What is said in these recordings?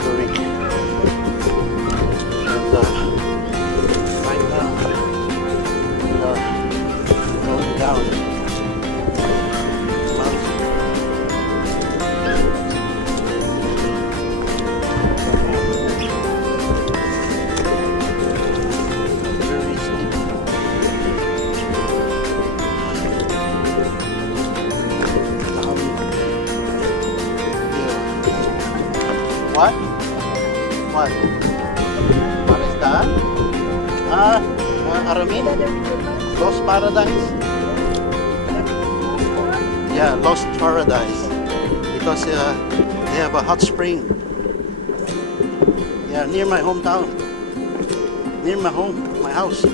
Alderic. And right now we are going down the mountain. Very steep. What? What? What is that? Aramin? Lost Paradise? Yeah, Lost Paradise. Because they have a hot spring. Yeah, near my hometown. Near my home, my house.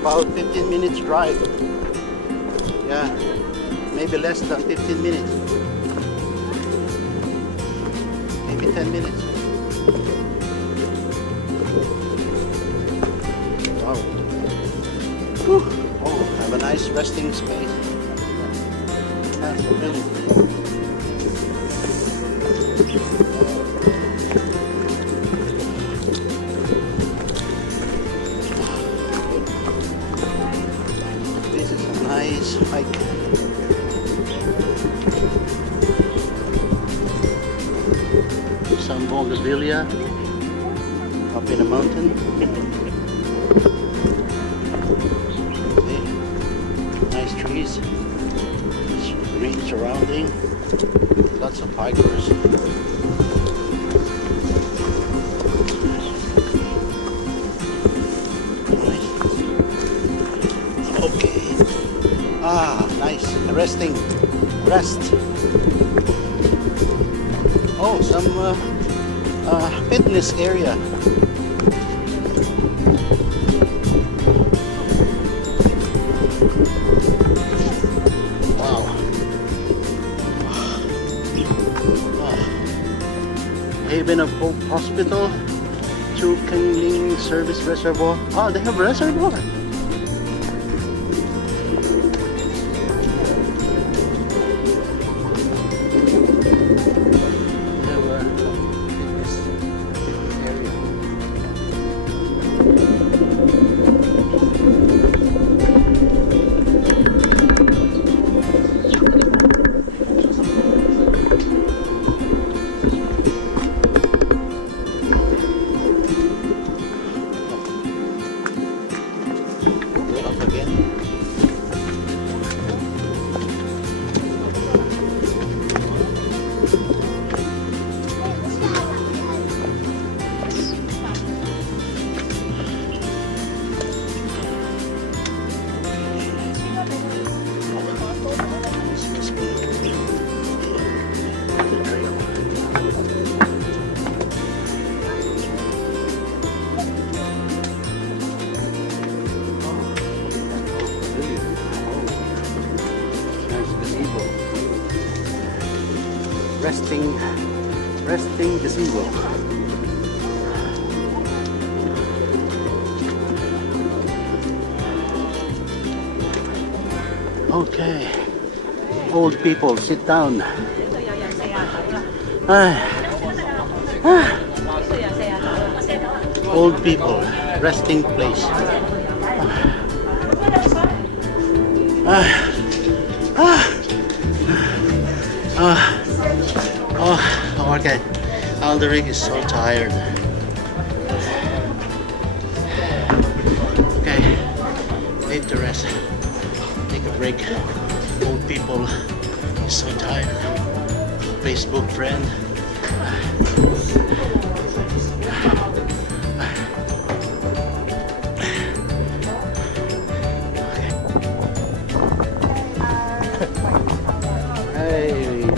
About 15 minutes drive. Yeah, maybe less than 15 minutes. Maybe 10 minutes. Wow. Whew. Oh, have a nice resting space. That's really. This is a nice hike. Some bougainvillea up in the mountain. Okay. Nice trees, green surrounding, lots of hikers. Nice. Okay. Nice. Resting. Rest. Oh, some fitness area. Wow. Haven of Hope Hospital, Chu Kengling Service Reservoir. Oh, they have a reservoir. Resting gazebo. Okay, old people, sit down. Old people, resting place. Oh, okay. Alderic is so tired. Okay, need to rest. Take a break. Old people is so tired. Facebook friend.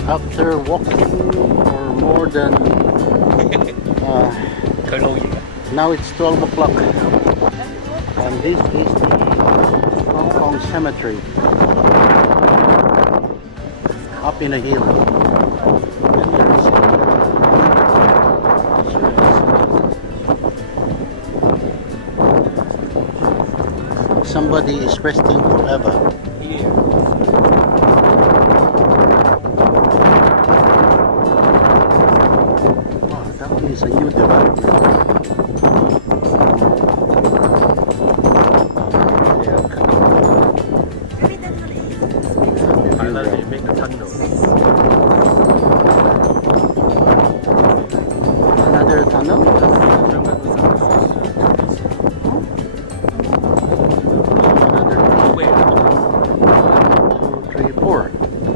After walking for more than now it's 12 o'clock and this is the Hong Kong Cemetery up in a hill, and there is somebody is resting forever. is a new development. Finally, they make a tunnel. Another tunnel?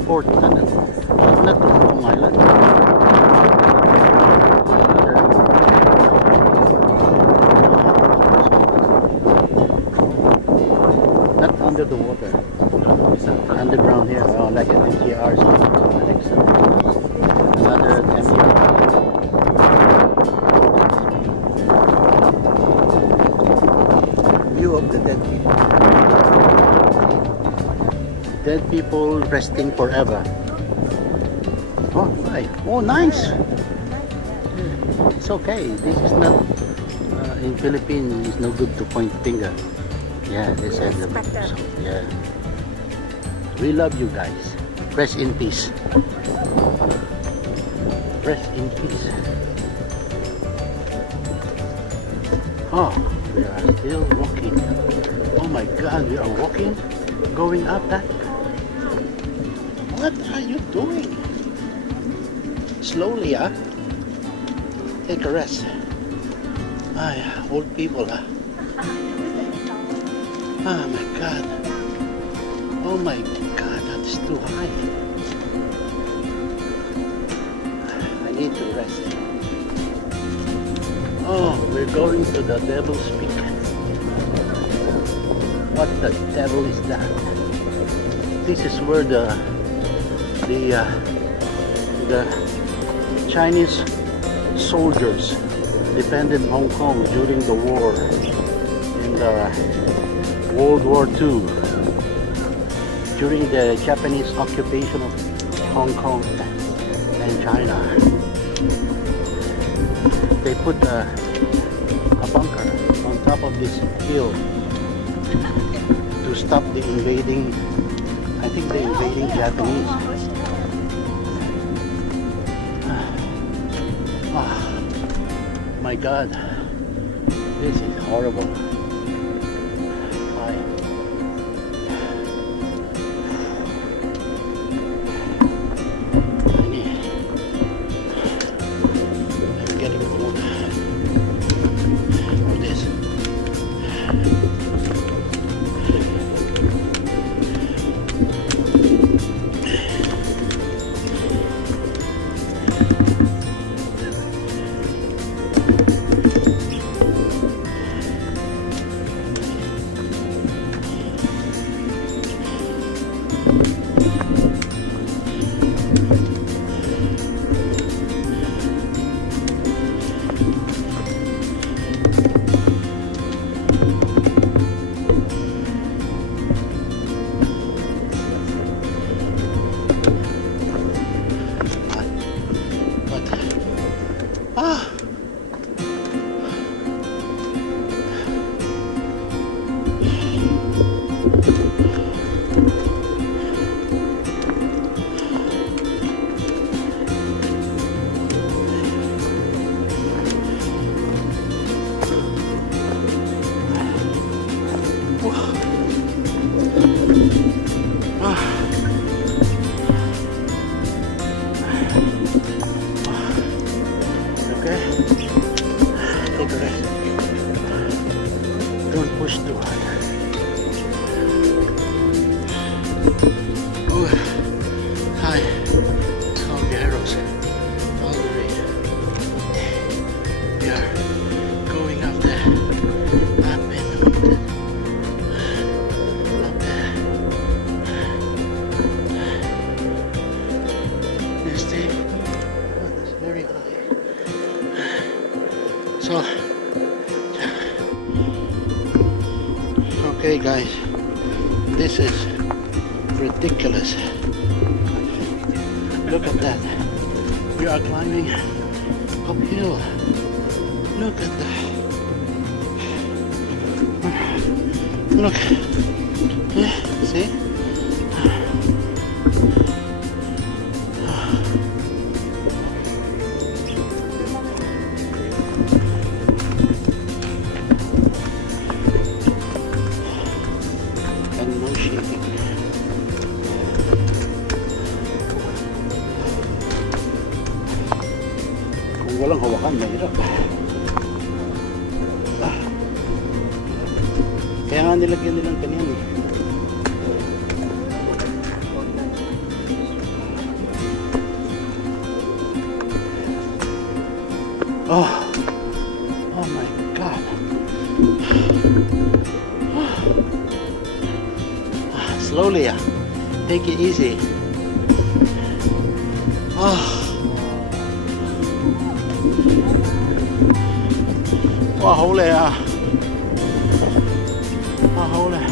Four tunnels. Not to Hong Kong Island. Not under the water. Underground here, like an MTR or something. Another MTR. View of the dead people. Dead people resting forever. Oh, right. Oh, nice. It's okay. This is not in Philippines. It's no good to point finger. Yeah, they said. So, yeah. We love you guys. Rest in peace. Rest in peace. Oh, we are still walking. Oh my God, we are walking, going up that. What are you doing? Slowly, huh? Take a rest. Ay, old people, huh? Oh my God. Oh my God, that's too high. I need to rest. Oh, we're going to the Devil's Peak. What the devil is that? This is where the Chinese soldiers defended Hong Kong during the war in the World War II, during the Japanese occupation of Hong Kong and China. They put a bunker on top of this hill to stop the invading, I think the invading Japanese. My God, this is horrible. I'm getting old for this. Don't push too hard. Oh, hi. All the arrows. All the way. We are going up there. Up in the mountain. Up there. This thing is very high. So, okay guys, this is ridiculous. Look at that. We are climbing uphill. Look at that. Look. Yeah, see? Kaya nga nilagyan nilang kanyan eh. Oh, oh my God. Slowly, take it easy. Oh. Wow, holy, wow, holy.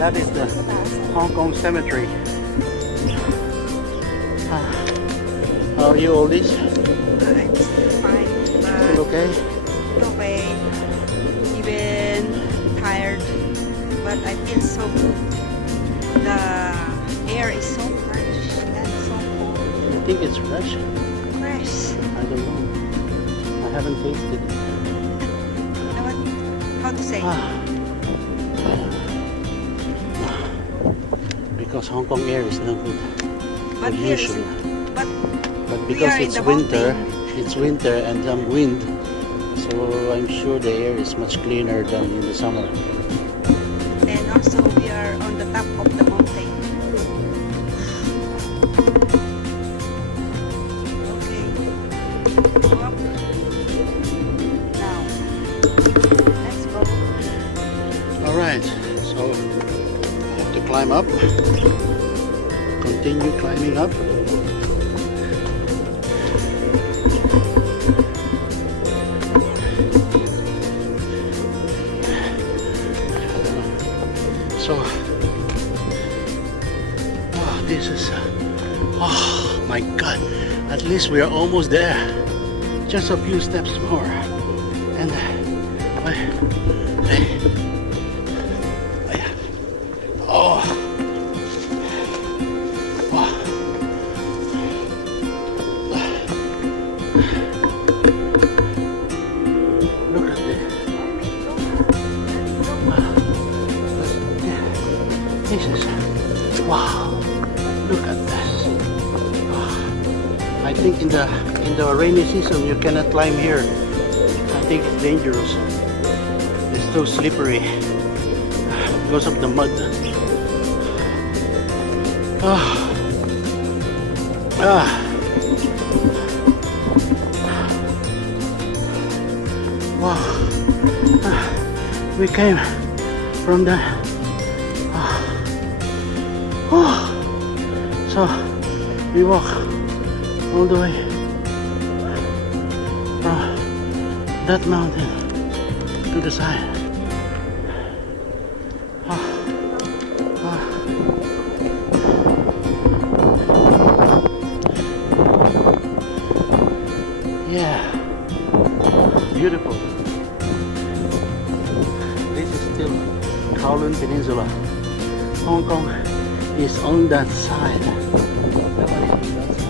That is the Hong Kong cemetery. How are you, oldies? I'm fine, Still but okay? okay. Even tired, but I feel so good. The air is so fresh and so cold. You think it's fresh? Fresh. I don't know. I haven't tasted it. How to say? Because Hong Kong air is no good. But here is, Pollution. but But we because are in it's the winter, mountain. it's winter and some wind, so I'm sure the air is much cleaner than in the summer. And also we are on the top of the mountain. Okay. Go up. Now, let's go. Alright, so I have to climb up. Continue climbing up. So, oh, this is, oh my God, at least we are almost there. Just a few steps more. And, oh, wow. Look at this. Jesus. Wow. Look at this. I think in the rainy season you cannot climb here. I think it's dangerous. It's so slippery because of the mud. Wow. We came from the so we walk all the way from that mountain to the side. Yeah, beautiful. This is still Kowloon Peninsula. Hong Kong is on that side. That one is on that side.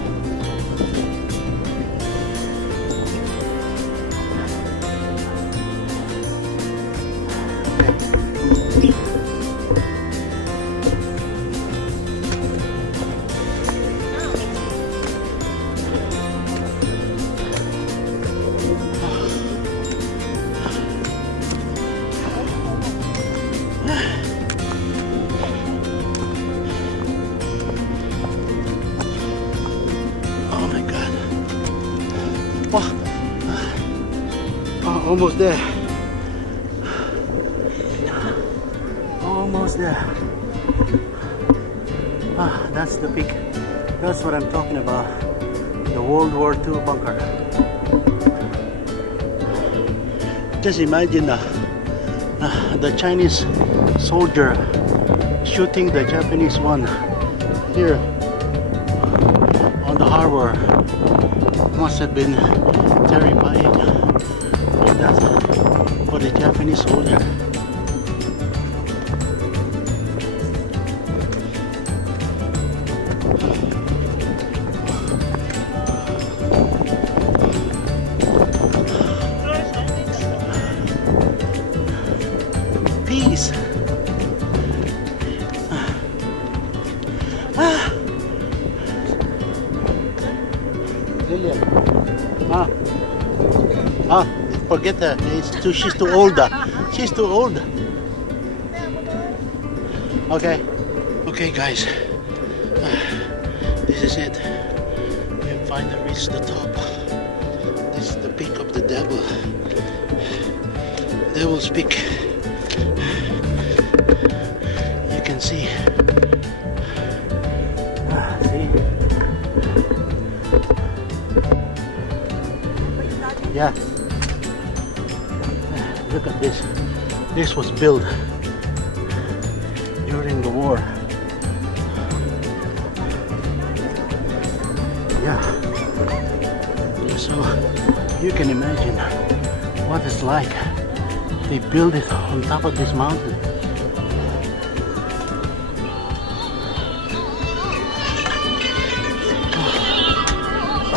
Oh my God. Wow. Oh, almost there. Almost there. That's the peak. That's what I'm talking about. The World War II bunker. Just imagine the Chinese soldier shooting the Japanese one here on the harbor. Must have been terrifying for the Japanese soldier. Peace. Lillian. Ah, forget her. She's too old. She's too old. Okay. Okay, guys. This is it. We have finally reached the top. This is the peak of the devil. Devil's Peak. You can see. See? Yeah. Look at this. This was built during the war. Yeah. So you can imagine what it's like. They build it on top of this mountain.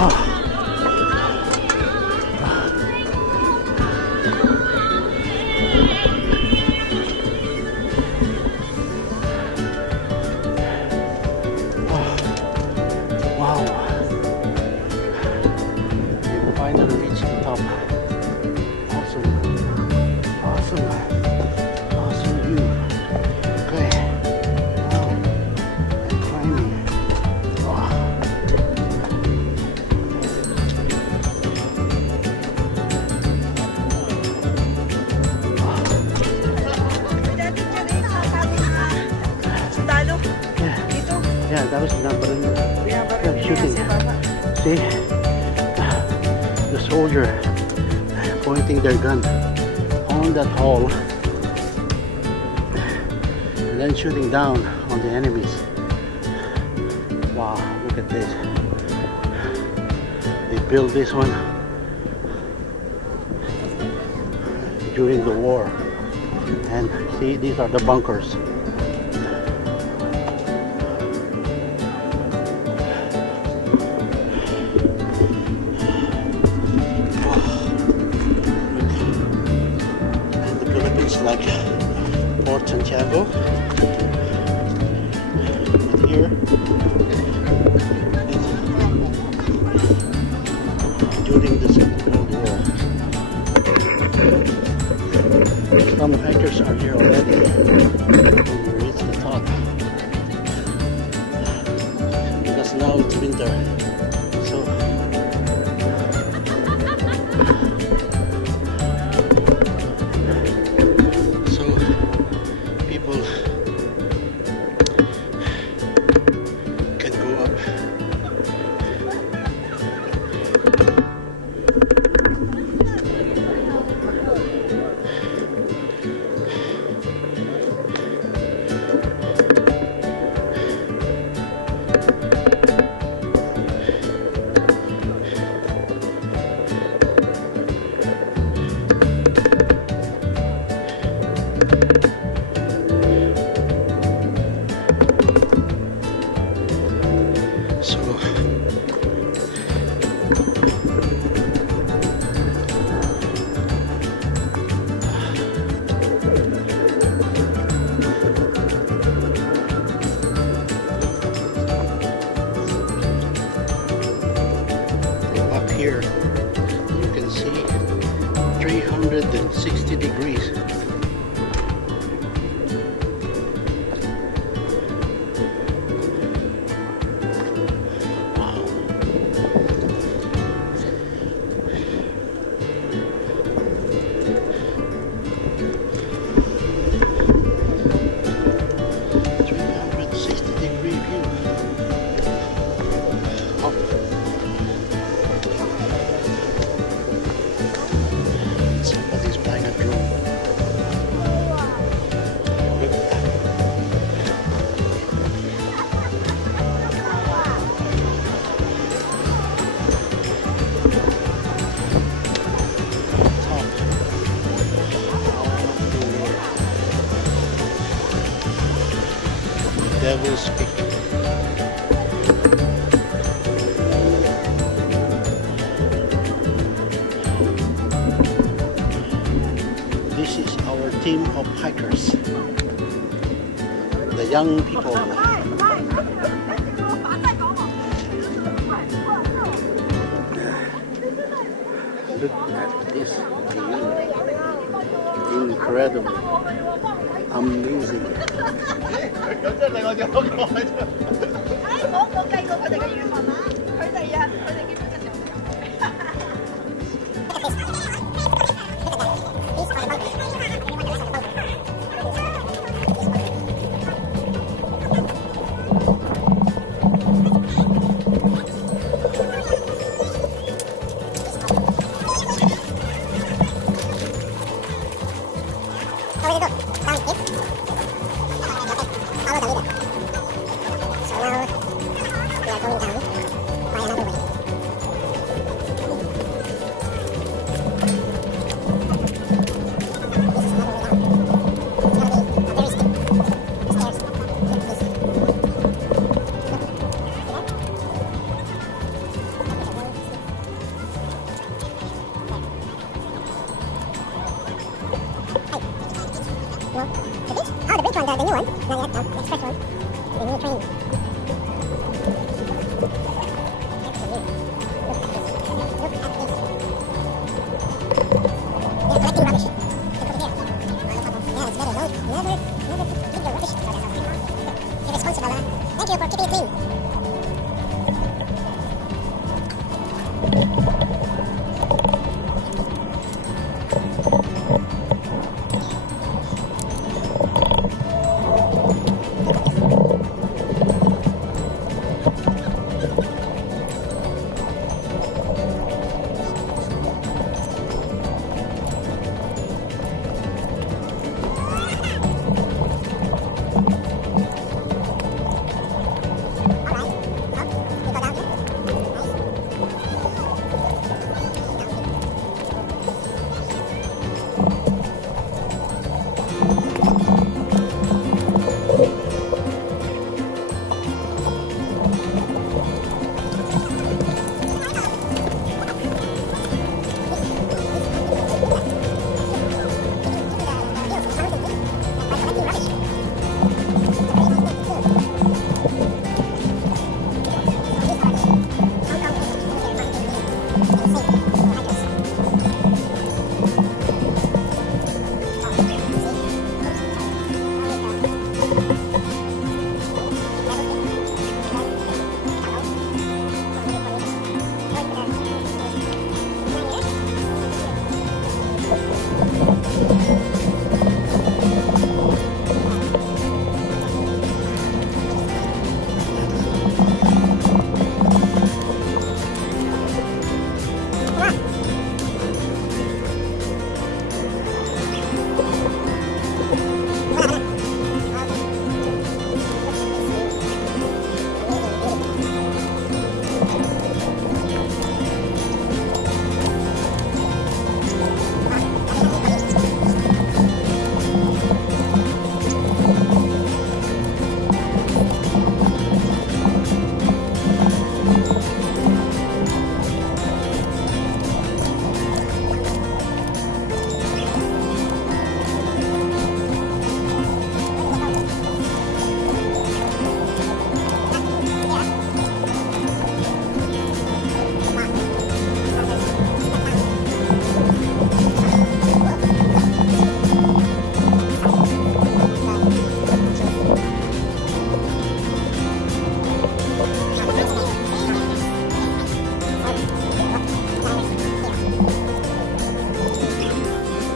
Oh. Wow. We finally reached the top. Awesome. Awesome. Awesome view. Okay. Now I'm climbing. Wow. Sundalo. Yeah. Dito. Yeah, that was the number. Binabaril nila Shooting. sa baba. See? The soldier pointing their gun on that hole and then shooting down on the enemies. Wow, look at this. They built this one during the war. And see, these are the bunkers. Like Port Santiago, but here during the Second World War, some hikers are here already when we reach the top, because now it's winter, so people can go up. Here you can see 360 degrees. Wow. Somebody's flying a drone. Look at that. Top. Devil's Peak. This is our team of hikers, the young people. Look at this view. Incredible. Amazing. 咁即係另外隻嗰個喺度。我計過佢哋嘅語文啦，佢哋基本上就the new one. Not yet, no. Next first one. The new train. Look at this. They're collecting rubbish. They put it here. Yeah, it's better. Never leave your rubbish. Be responsible, huh? Thank you for keeping it clean.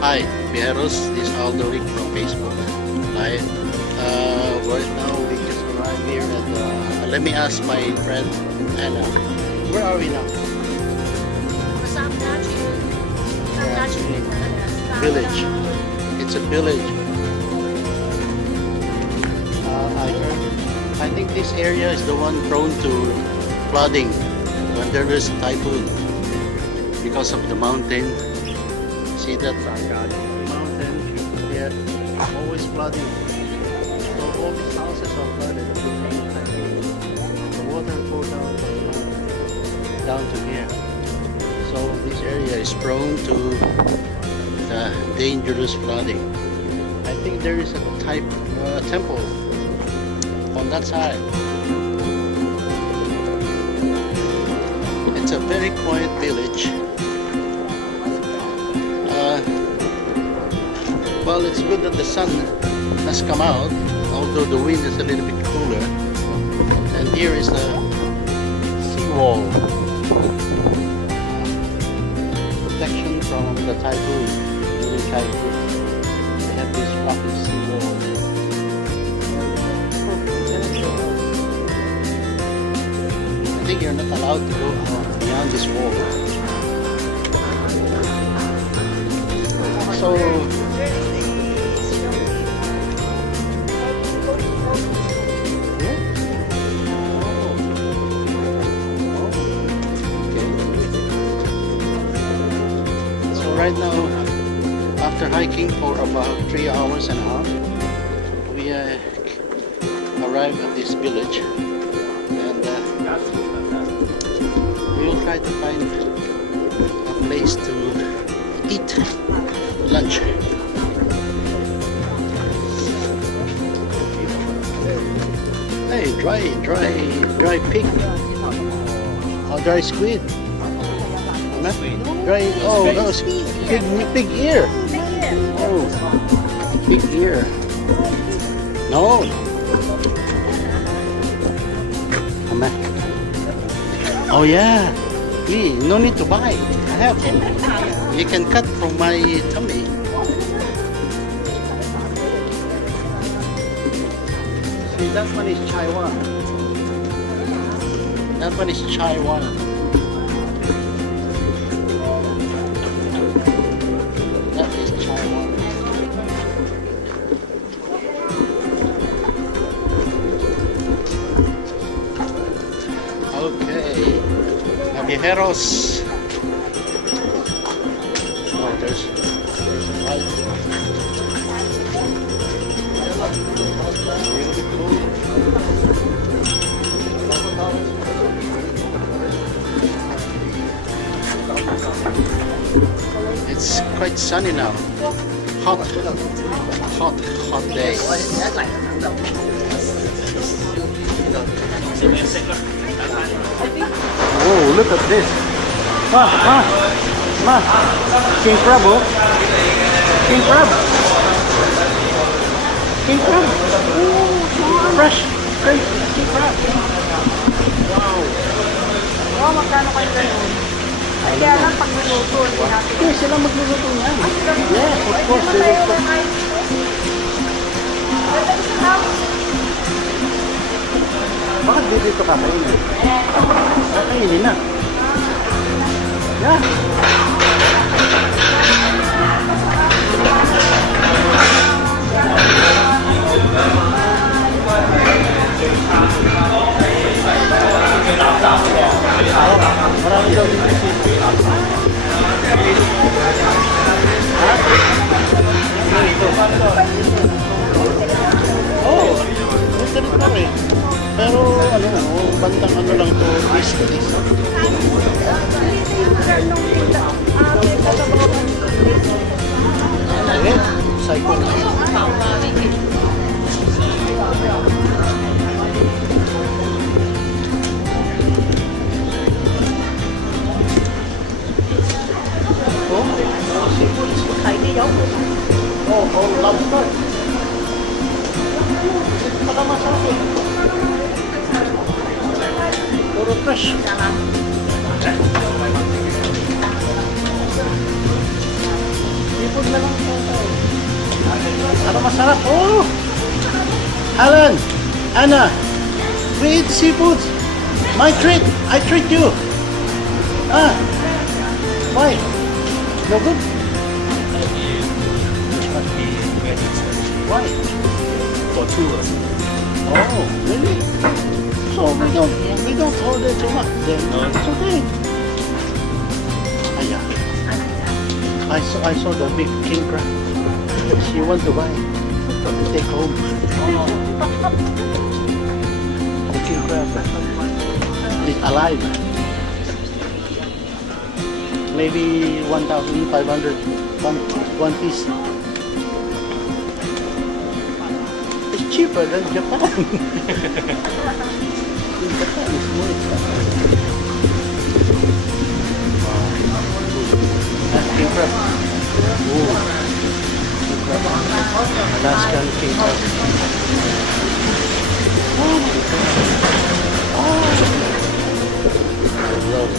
Hi, Pieros. This is Aldo Rick from Facebook Live. Right now we just arrived here at let me ask my friend Anna. Where are we now? Village. It's a village. I think this area is the one prone to flooding when there is typhoon because of the mountain. See that mountain here, always flooding. So all these houses are flooded at the same time. The water falls down to here. So this area is prone to the dangerous flooding. I think there is a temple on that side. It's a very quiet village. Well, it's good that the sun has come out, although the wind is a little bit cooler. And here is the seawall. Protection from the typhoon, during typhoon. They have this rocky seawall. I think you're not allowed to go beyond this wall. So, right now, after hiking for about 3 hours and a half, we arrived at this village, and we will try to find a place to eat lunch. Hey, dry pig. Oh, dry squid. Dry, oh, that was big ear. Oh, big ear. No. Oh yeah. No need to buy. I have. You can cut from my tummy. See, that one is Chaiwan. That one is Chaiwan. Okay, Navijeros. Oh, there's a light. Beautiful. It's quite sunny now. Hot day. Oh, look at this. Ma. King crab, oh. King crab. King crab. Oh, fresh. Great. King crab. Wow. Oh, magkano kayo ganun? Ay, kaya lang pag minuto, hindi natin. Okay, sila magluluto yan. Yes, of course. They will cook. Bakit dito kakainin? Kakainin na. Yeah. Marami daw dito oh, ito rin pa rin. Pero ano, bandang ano lang to, east. Okay, cycle. Oh, lobster. Palamasaki. Puro fresh. Seafood na lang ito. Ano masarap? Oh! Alan! Anna! We eat seafood! My treat! I treat you! Ah! Why? No good? Why? For tours. Oh, really? So we don't order too much then. No. It's okay. Aya. I saw the big king crab. She want to buy to take home. The king crab is alive. Maybe 1,500 one piece. It's cheaper than Japan. In Japan it's more expensive. King crab. Oh, king crab. Alaskan king crab. Oh my god. I love it.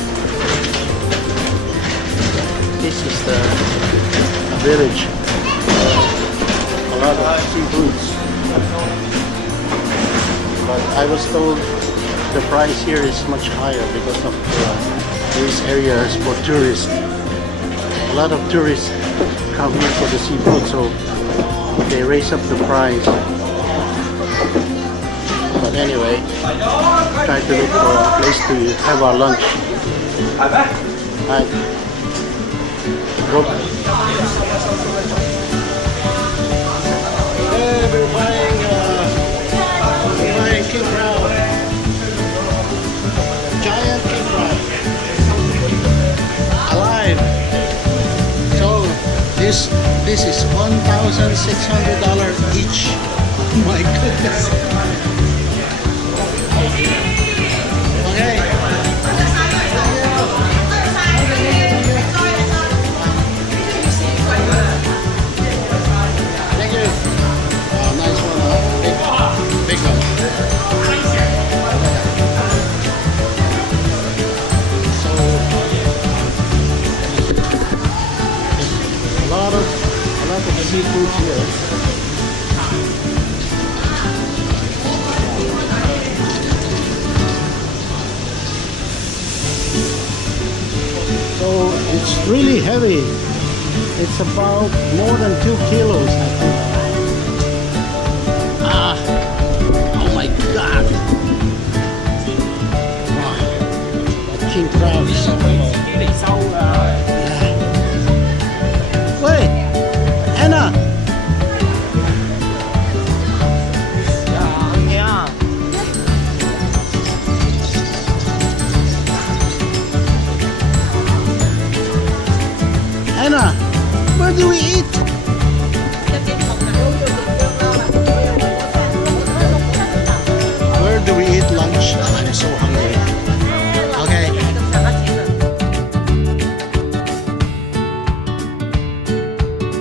This is the village. A lot of seafoods. But I was told the price here is much higher because of these areas for tourists. A lot of tourists come here for the seafood, so they raise up the price. But anyway, try to look for a place to have our lunch. Right. Go. Hey, we're buying king crab. Giant king crab. Alive. So this is $1,600 each. Oh my goodness. Okay. Thank you. Nice one. Big one. So a lot of seafood here. So it's really heavy. It's about more than 2 kilos, I think. Ah, oh my god. Wow. That king crab is so big. Wait, Anna. Anna, where do we eat?